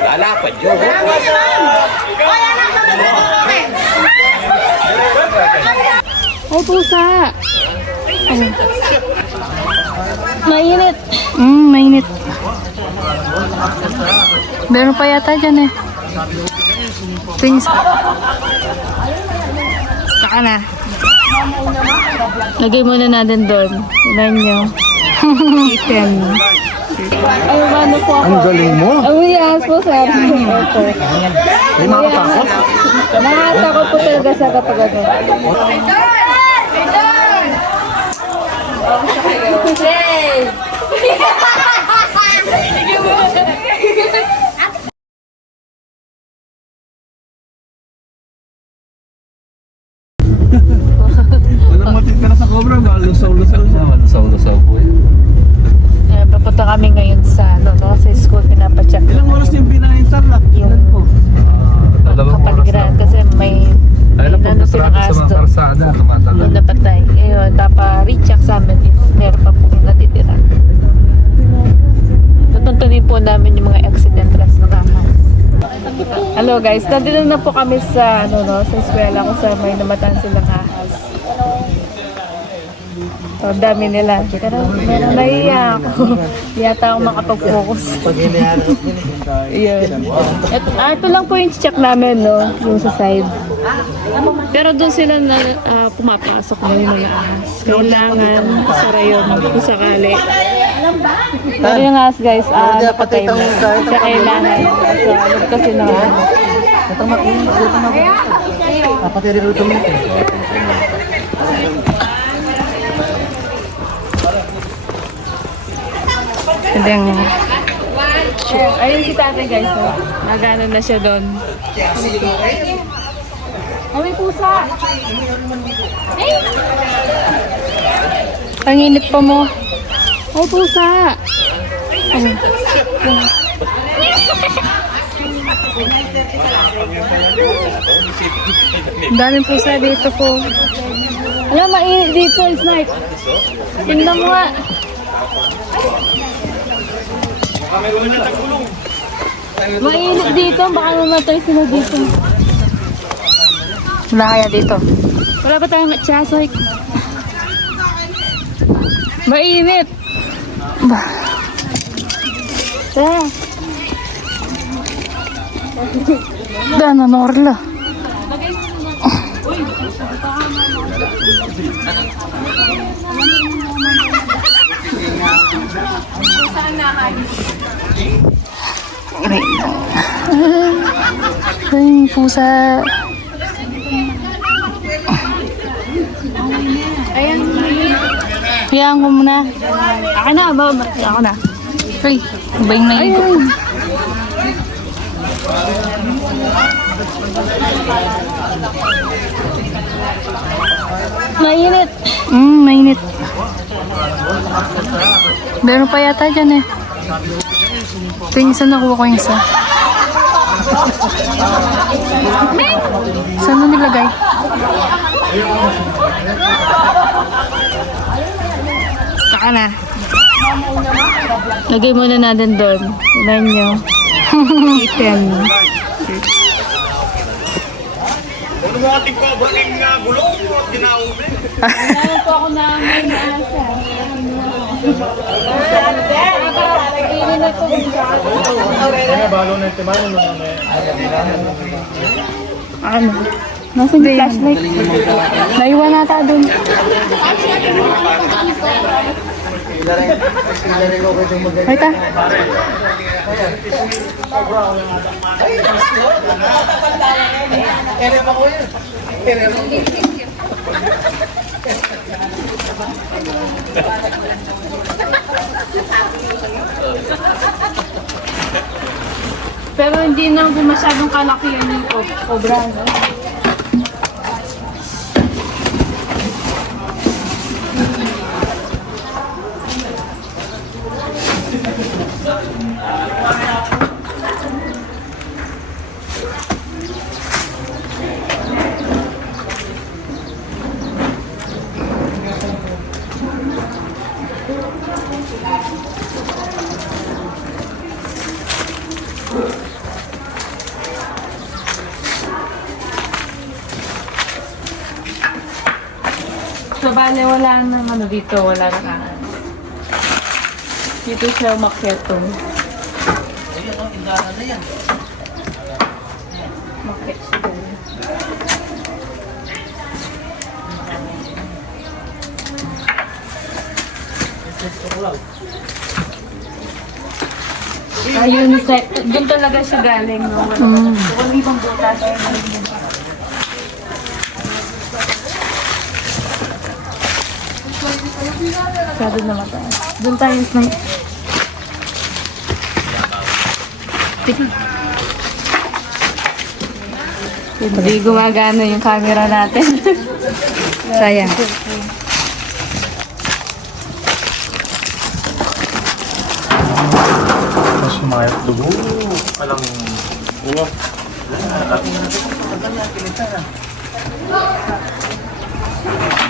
Lalapad yun. Ay, pusa. Ano? Mainit. Mm, mainit. Meron pa yata dyan eh. Things. Saka na. Lagay muna natin doon. Ilan nyo? Chicken. Ay, ano po ako? Ang galing mo. Oh, yes po, sir. Opo. May makatakot. Nakatakot po talaga sa kapag ano. Yay! Pinapacheck Ilang oras yung pinaka-interlock? yung Dalawang oras kapaligiran kasi may Ayun po, silang traffic sa mga karsada, tumatagal. Doon napatay. Ngayon, papa-recheck sa amin if meron pa pong natitira. Tutuntunin po namin yung mga exit entrance ng ahas. Hello guys, nandito na po kami sa ano no, sa eskwela ko sa may namatan silang ahas. So, ang dami nila. Pero meron naiiyak ako. Hindi yata ako makapag-focus. Yun. Ito, ah, ito lang po yung check namin, no? Yung sa side. Pero doon sila na ah, pumapasok na yung mga ahas. Kailangan sara yun kung sakali. Pero yung ahas guys, ah, napatay mo. Kasi kailangan. Kasi alam kasi na Dapat i-reluto mo ito. And then, ayun si tatay guys. Oh. Nagano na siya doon. Ay, may pusa! Ay! Ang init pa mo. Ay, pusa! Ano? Ang daming pusa dito po. Alam, mainit dito, snipe. Tingnan mo nga. Mainit dito, baka mamatay sila dito. Wala kaya dito? Wala ba tayong matchasoy? Mainit! Ba? Tara. Dana, Norla. Ay, pusa. Ayan. Hayaan ko muna. Ako na, ba? Ako na. Ay, iba yung naigo. Mainit. Mm, mainit. Meron pa yata dyan eh. Ito yung isa nakuha ko yung isa. Saan mo nilagay? Saka na. Lagay muna natin doon. Ilan nyo? Chicken. Ano mo ating kabaling na bulong mo at? Ano po ako na may naasa? Kaya balo na yung timano mo na may... Ano? Nasaan yung flashlight? Naiwan nata dun. Wait ah. Pero hindi na po masyadong kalakihan yung co- cobra, no? Bale, wala na ano dito, wala na Dito siya umakyat to. Ayun, oh, indahan na yan. Siya. Ayun, sa- doon talaga siya galing. No? Mm. Kung ibang butas. Masyado na mataas. Doon tayo sa... Tika. Hindi gumagana yung camera natin. Sayang. Mas sumayat dugo. Alang bunga. Wala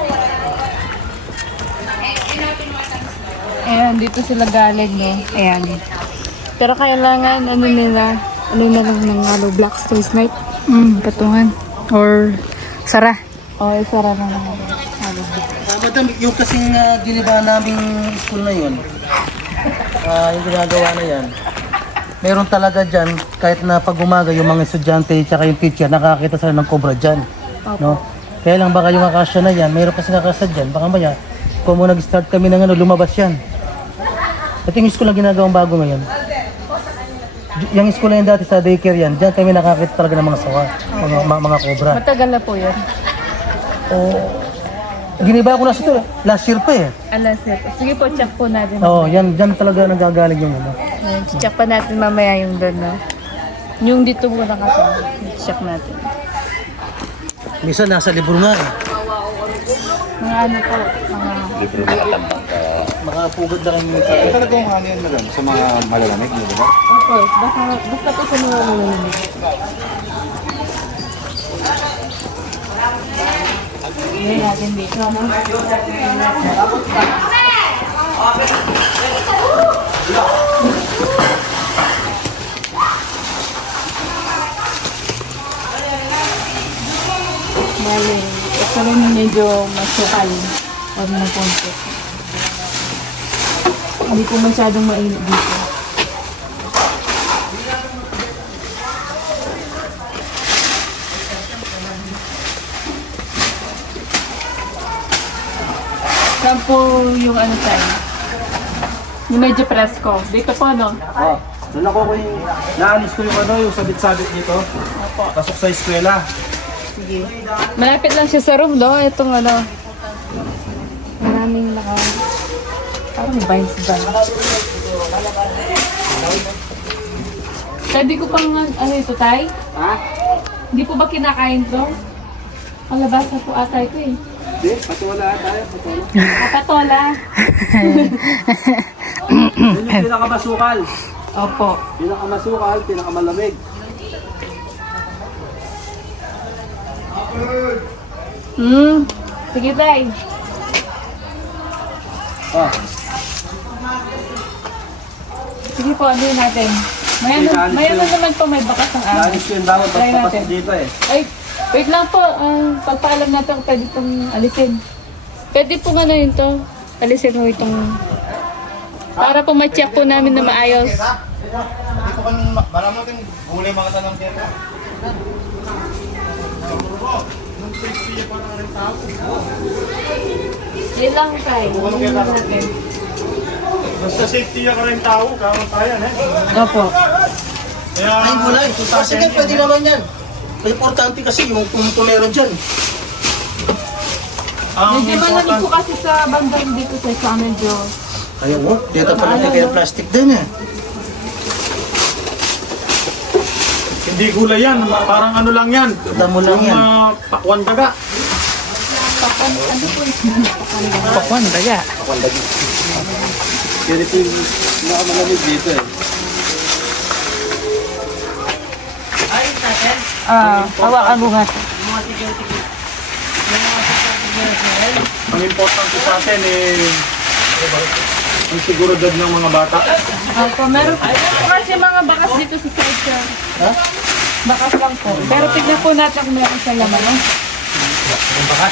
dito sila galing, no? Ayan. Pero kailangan, ano nila, ano na lang ng ano, black stone night. Mm, patungan. Or sara. O, oh, sara na lang. Ano, Ah, madam, yung kasing uh, giniba naming school na yun, ah, yung ginagawa na yan, meron talaga dyan, kahit na pag umaga, yung mga estudyante tsaka yung teacher, nakakita sila ng cobra dyan. No? Kaya lang baka yung akasya na yan, meron kasi akasya dyan, baka maya, kung mo nag-start kami ng ano, lumabas yan. Ito yung school na ginagawang bago ngayon. Y- Yung school na yan dati sa daycare yan, dyan kami nakakita talaga ng mga sawa, mga, mga, mga cobra. Matagal na po yun. Giniba ko na sa ito, last year pa eh. Alas, sige po, check po natin. Oo, yan, dyan talaga nagagaling yung ano. Ayan, check pa natin mamaya yung doon, no? Yung dito muna kasi, check natin. Minsan nasa libro nga eh. Mga ano po, mga... Makapugad na kami sa... Talagang ano yan madam, sa mga malalamig, di ba? Opo, basta, basta po sa mga malamig. Hindi natin dito, no? Bale, ito rin medyo masukal. Huwag na konti. Hindi po masyadong mainit dito. Saan po yung ano tayo? Yung medyo presko. Dito po, no? Oh, doon ako ko yung, naalis ko yung ano, yung sabit-sabit dito. Pasok sa eskwela. Sige. Malapit lang siya sa room, no? Itong ano. Parang vines ba? Pwede ko pang ano ito, Tay? Ha? Hindi po ba kinakain to? Palabas na po atay ko eh. Hindi, patuwala tayo, patuwala. Kapatola. Yun yung pinakamasukal. Opo. Pinakamasukal, pinakamalamig. Hmm. Sige, Tay. Ah, Sige po, ano yun natin? May Sige, may ano alis naman po, may bakas ng araw. naalis ko yung bawat Try dito eh. Ay, wait lang po. ah, pagpaalam natin kung pwede itong alisin. Pwede po ano yun to. Alisin mo itong... Para po ma-check po namin na maayos. Dito kan, marami natin gulay mga tanong dito. Yun lang tayo. Yun lang natin. Basta safety ka rin tao, kamantayan eh. Opo. Kaya, Ay, wala eh. Kasi nga, pwede naman yan. Importante kasi yung kung meron dyan. ang Medyo malamig po kasi sa bandang dito sa isa medyo... Ayun mo, dito pa lang kaya plastic din eh. Hindi gulay yan, parang ano lang yan. Damo lang Yung yan. ah, pakwan daga. Pakwan, daga. Kaya ito yung nakamalamig dito eh. Ah, hawakan mo nga. Ang importante sa atin eh, ang seguridad ng mga bata. Opo, meron po kasi mga bakas dito sa side sir. Bakas lang po. Pero tignan po natin kung meron sa laman. No? Ah,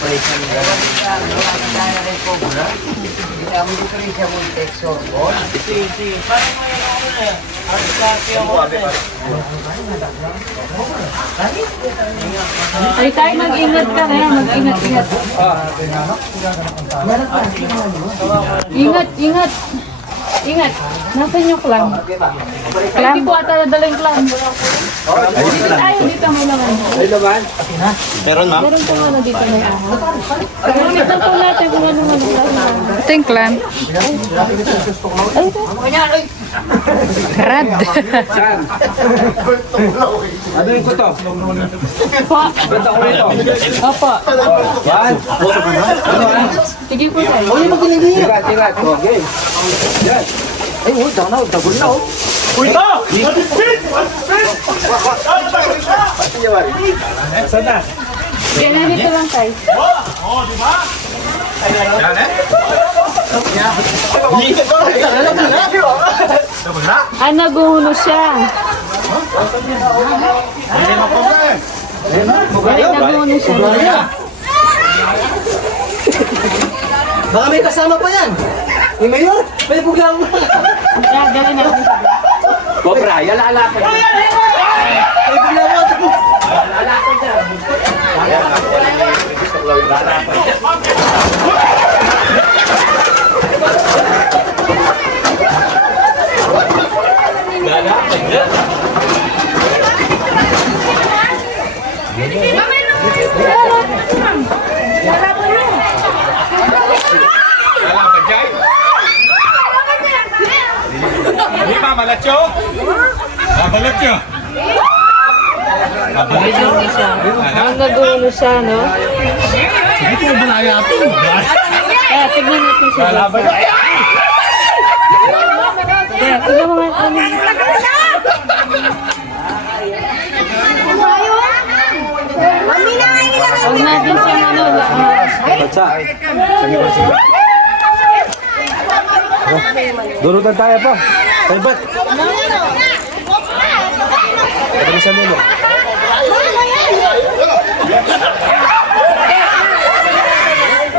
Pare, eh, ikakawag niyo yung magaling man. Ay, tayo mag-ingat ka na yan. Mag-ingat-ingat. Ingat, ingat. Ingat. Nasaan yung clam? Clam? Hindi ko ata nadala yung clam. Dito tayo, dito may laman. Meron ma'am? Meron po ano dito may ahas. Tignan po natin kung ano ano clam. Ito yung clan. Ay, ito. Rad. Ano yung kuto? Po. Bata ko rito. Opo. Yan. Sige po tayo. Tigat, tigat. Okay. Yan. Ay, oh, danaw. Dagol na, oh. Uy, to! Saan na? Yan na dito lang tayo. Ah, naguhuno siya. Ay, naguhuno siya. Baka may kasama pa yan. Ni Mayor, may buglang. Yeah, dali na. Cobra, yalala ka. May buglang. Hindi pa, malat yun? Babalat yun. Ang naguhuno siya, no? Ito, balaya ito. Kaya, tignan natin siya. Laban. Kaya, tignan mo nga ano. Huwag natin siyang ano, ah, Batsa. Durutan tayo pa. Taybat. Pagkali sa lulo.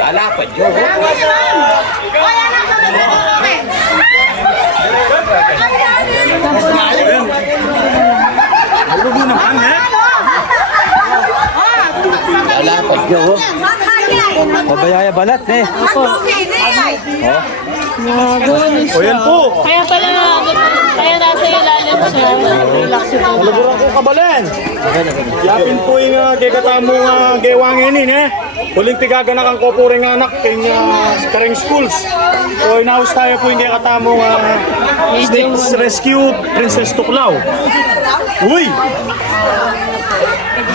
Lalapad yun. Dugo naman, eh. Lalapad yun. Mabayaya balat eh. naguhuno siya. O yan po. Kaya pala, kaya nasa ilalim siya. Relax siya po. Laburan ko kabalan. Yapin po yung uh, kay katamo uh, gewangin eh. Huling tigaganak ang kopuring anak kay uh, kareng schools. So inaus tayo po yung kay katamo uh, Snakes Rescue Princess Tuklaw. Uy!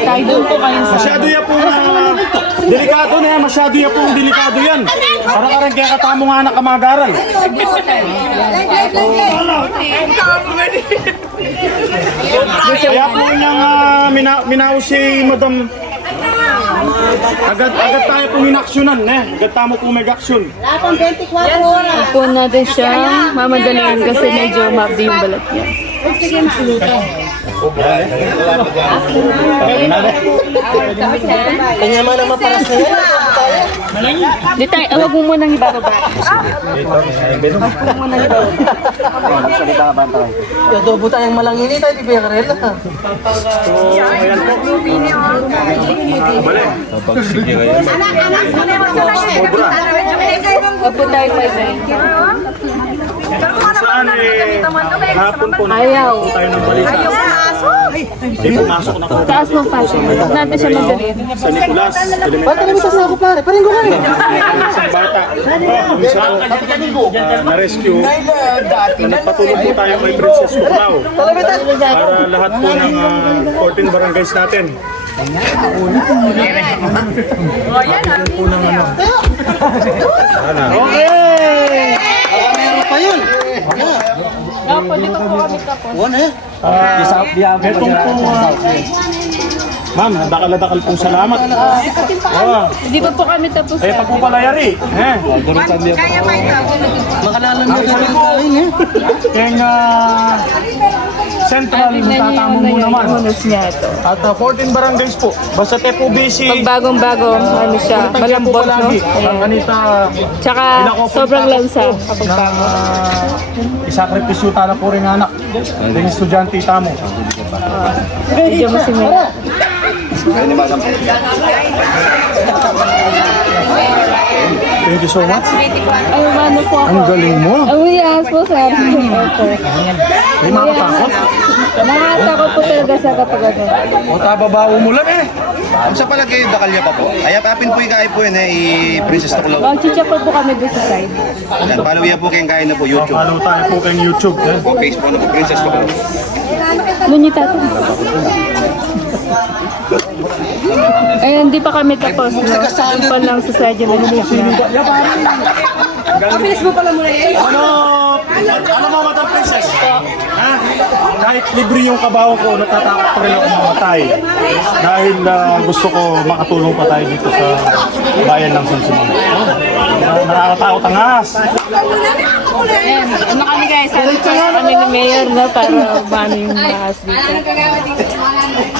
Tayo doon po kayo sa... Masyado yan po uh, delikado na yan, masyado yan po delikado yan. Para karang kaya katamo nga anak kamagaral. Kaya po niyang uh, mina, minaw si Madam Agad, agad tayo pong inaksyonan, eh. Agad tamo pong mag-aksyon. Huwag po natin siyang mamadaliin kasi medyo mabdi yung balat niya. Kanya man naman para sa yan. Di tayo, ah, huwag mo munang ibababa. Huwag mo munang ibababa. Adobo tayong malangini tayo, di ba yung karela? Huwag po tayo may Saan eh, hapon po na Ayaw. tayo ng balita. Hindi pumasok na po Taas ng fashion. Huwag natin siya madaliin. sa Nicolas, Ba't ka naman sa ako pare? Paring ko lang eh. isang bata. Ang isa, uh, na-rescue. Na nagpatulong po tayo kay Princess Cucao. Para lahat po ng uh, 14 barangays natin. Okay! Baka meron pa yun. Opo, di pa po kami tapos. One eh. Itong po, uh, ma'am, dakal-dakal pong salamat. Oh, Hindi pa po kami tapos. eh, pa po pala yari. Eh, Makalalam na ganyan kain eh. kaya uh, Central, tatamo yung mo naman. unos niya ito. At uh, 14 barangays po. Basta te po busy. Pag bagong-bago, ano siya, malambot, no? Ang Ayan. kanita, Tsaka sobrang lansa kapag isakripisyo tala po rin anak. Yung estudyante tamo. Medyo masimera. Thank you so much. Ay, ano po ako. Ang galing mo. Oh, yes po, sir. Opo. Hindi makatakot. Nakatakot po talaga siya kapag ano. O tababaw mo lang eh. Kung sa palagay, dakalya pa po. Ay, apin po yung kain po yun eh, i-princess to club. Mag-chichapot po kami doon sa side. Yan, follow yan po kayong kain na po, YouTube. Follow tayo po kayong YouTube. Eh. O Facebook na po, princess to club. Ngunit tato. Ay, hindi pa kami tapos, no? Doon pa lang sa side yung nag-check na. Ano? Ano mo, Madam Princess? Ha? Kahit libre yung kabaho ko, natatakot pa rin ako mamatay. Dahil ah, gusto ko makatulong pa tayo dito sa bayan ng San Simon. Oh, nakakatakot ang ahas. Ayan, ano kami guys, sa kami ni Mayor, no? Para paano yung mahas dito.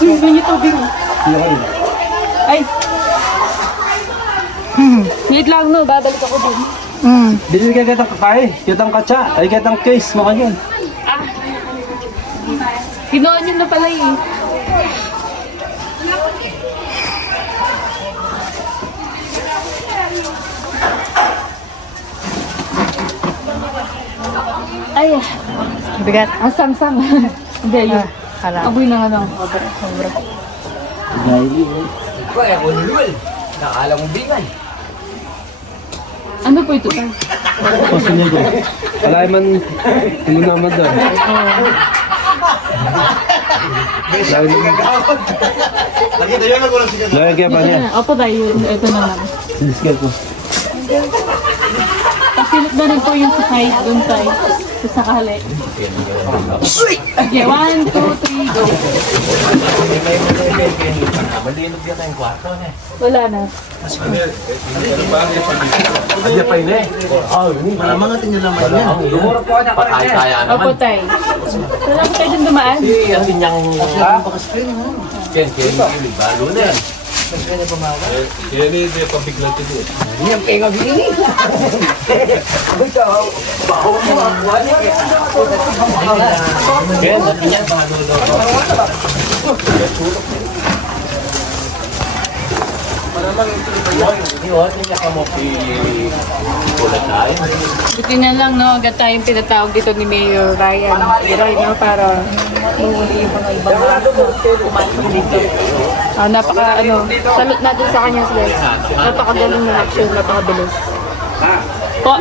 Uy, may tubig. Ay. Wait lang, no. Babalik ako dun. Dili ka kitang kakay, kitang katsa, ay kitang case, makanya. Ginoon yun na pala eh. Ay, Bigat. ang sang-sang. Hindi, yun. Hala. Aboy na nga ng sobra. Sobra. Nakala mo bingan. Ano po ito? Pasin niya dyan. Alay man, hindi naman doon. Lagi kaya pa niya. Opo tayo. Ito na lang. Disgal ko. Pasilip na rin po yung sa side doon tayo. Sa sakali. Okay, one, two, three, go. Wala na. Kaya pa ini. Malamang natin yung laman yan. Lumurot po na para kaya. Opo tayo. Wala ko tayo dun dumaan. Atin niyang... Ken, ken, balo na yan. Yan kayo mabili. Ito, baho mo ako. Ano yan? Ken, yan, balo Buti na lang, no? Agad tayong pinatawag dito ni Mayor Ryan Iray, no? Para muli yung mga ibang pumasok dito. Ah, napaka, ano, salute natin sa kanya sila. Napakagaling ng action, napakabilis. Po.